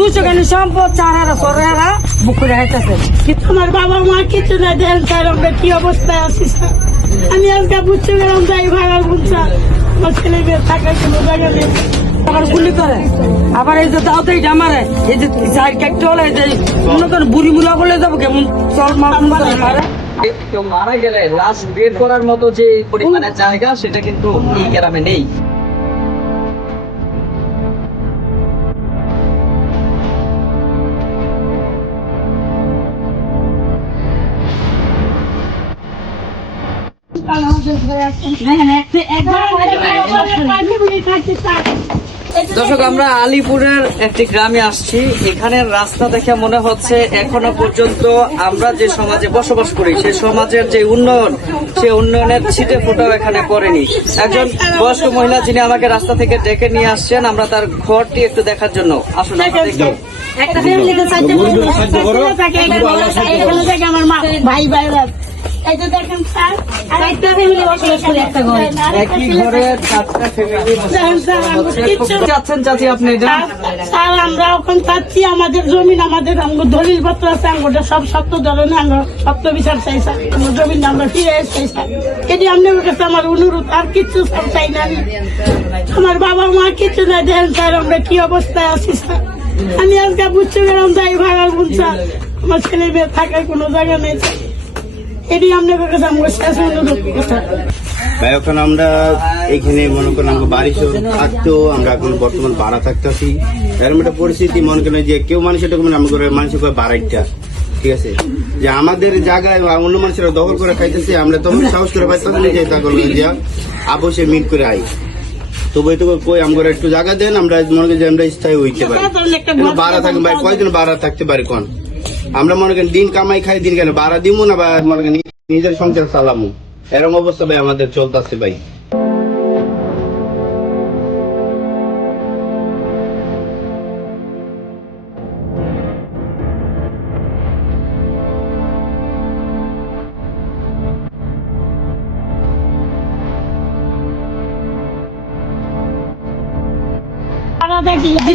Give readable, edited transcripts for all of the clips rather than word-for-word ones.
200 সম্পদ চারারা সরারা বুক করে হাইতেছে। আমার বাবা মা কিছু না দেন স্যার, আমরা কি অবস্থায় আছি স্যার। আমি আজকে বুঝতে গেলাম যাই ভাড়ার বুঝছা আমার ছেলে মেয়ে থাকার কোনো জায়গা নেই। আবার গুলি করে, আবার এই যে দাও তো এইটা আমারে এই যে সাইড কাটতে হলে যে মনে করেন বুড়ি মুলা বলে যাবো কেমন চল মারে। কেউ মারা গেলে লাশ বের করার মতো যে পরিমাণে জায়গা সেটা কিন্তু এই গ্রামে নেই। দর্শক, আমরা আলিপুরের একটি গ্রামে আসছি। এখানের রাস্তা দেখে মনে হচ্ছে এখনো পর্যন্ত আমরা যে সমাজে বসবাস করি সেই সমাজের যে উন্নয়ন, সেই উন্নয়নের ছিটে ফোটাও এখানে পড়েনি। একজন বয়স্ক মহিলা যিনি আমাকে রাস্তা থেকে ডেকে নিয়ে আসছেন আমরা তার ঘরটি একটু দেখার জন্য। আসুন আমরা দেখি। একটা ফ্যামিলিতে 4টা আমার মা ভাই ভাইরা এই যে দেখেন স্যার, আরেকটা ফ্যামিলি বসবাস করে একটা ঘরে। একই ঘরে 4টা ফ্যামিলি যাচ্ছেন। চাচি আপনি এটা স্যার আমরা এখন চাচ্ছি আমাদের জমিন, আমাদের দলিল পত্র আছে, আমরা সব শক্ত ধরনের আমরা শক্ত বিচার চাই স্যার। আমার জমিন আমরা ফিরে চাই স্যার। এটি আপনার কাছে আমার অনুরোধ, আর কিছু সব চাই না আমি। আমার বাবা মা কিছু না দেন স্যার, আমরা কি অবস্থায় আছি স্যার। আমি আজকে বুঝতে গেলাম যাই ভাড়ার বুঝছা আমার ছেলে মেয়ে থাকার কোনো জায়গা নেই স্যার। এটি আপনার কাছে আমার শেষ অনুরোধ স্যার। ভাই এখন আমরা এখানে মনে করেন আমরা বাড়ি থাকতেও আমরা এখন বর্তমান ভাড়া থাকতেছি। এরকম একটা পরিস্থিতি মনে করেন যে কেউ মানুষের ডকুমেন্ট আমি করে মানুষের বাড়াইটা ঠিক আছে যে আমাদের জায়গায় অন্য মানুষেরা দখল করে খাইতেছে, আমরা তখন সাহস করে পাইতাম না যে দখল যে আবশ্যই মিট করে আই। তবু এটুকু কই আমরা একটু জায়গা দেন, আমরা মনে করি যে আমরা স্থায়ী হইতে পারি। ভাড়া থাকবে ভাই, কয়দিন ভাড়া থাকতে পারি কোন? আমরা মনে করেন দিন কামাই খাই, দিন কেন ভাড়া দিব না, বা মনে করেন নিজের সংসার চালামু, এরকম অবস্থা ভাই আমাদের চলতেছে ভাই।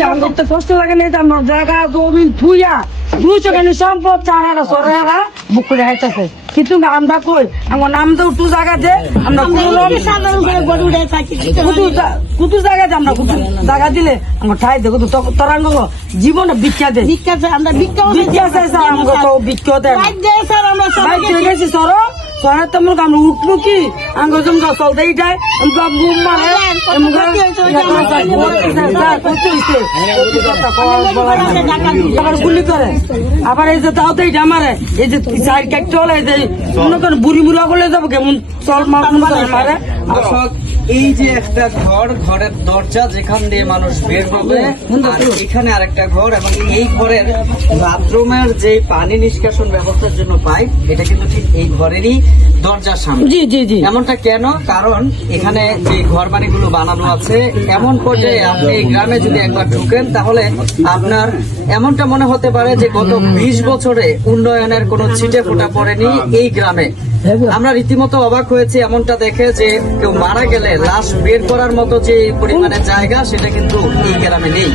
আমাদের তো কষ্ট লাগে না, আমার জায়গা জমিন থুইয়া 200 সম্পদ চারারা সরারা বুক করে হাইতেছে। কিন্তু আমরা কই আমার নাম তো একটু জায়গা দে, আমরা কুতু জায়গা দে, আমরা কুতু জায়গা দিলে আমার ঠাই দেখো তো তরাঙ্গ জীবনে ভিক্ষা দে, আমরা ভিক্ষা চাই স্যার, আমাকে তো ভিক্ষা দেয় গেছি সর সরার তো আমরা উঠবো কি আঙ্গ জমকা চলতে যায় আবার গুলি করে, আবার এই যে দাও তো এইটা আমারে এই যে সাইড কাটতে হলে যে মনে করেন বুড়ি মুলা বলে যাবো কেমন চল মারে। দর্শক, এই যে একটা ঘর, ঘরের দরজা যেখান দিয়ে মানুষ বের হবে, আর এখানে আরেকটা ঘর, এবং এই ঘরের বাথরুমের যে পানি নিষ্কাশন ব্যবস্থার জন্য পাইপ, এটা কিন্তু ঠিক এই ঘরেরই দরজার সামনে। জি জি জি। এমনটা কেন? কারণ এখানে যে ঘর বাড়িগুলো বানানো আছে এমন পর্যায়ে আপনি এই গ্রামে যদি একবার ঢুকেন তাহলে আপনার এমনটা মনে হতে পারে যে গত 20 বছরে উন্নয়নের কোনো ছিটে ফোঁটা পড়েনি এই গ্রামে। আমরা রীতিমতো অবাক হয়েছি এমনটা দেখে যে কেউ মারা গেলে লাশ বের করার মতো যে পরিমাণে জায়গা সেটা কিন্তু এই গ্রামে নেই।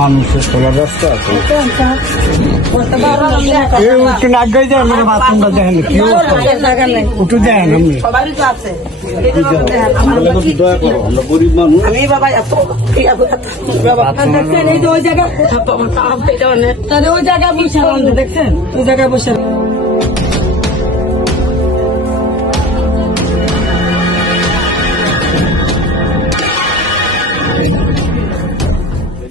মানুষের চলার রাস্তা আছে উঠে দেন, দয়া করো, আমরা গরিব মানুষ। ওই জায়গায় বসে দেখছেন, ওই জায়গায় বসে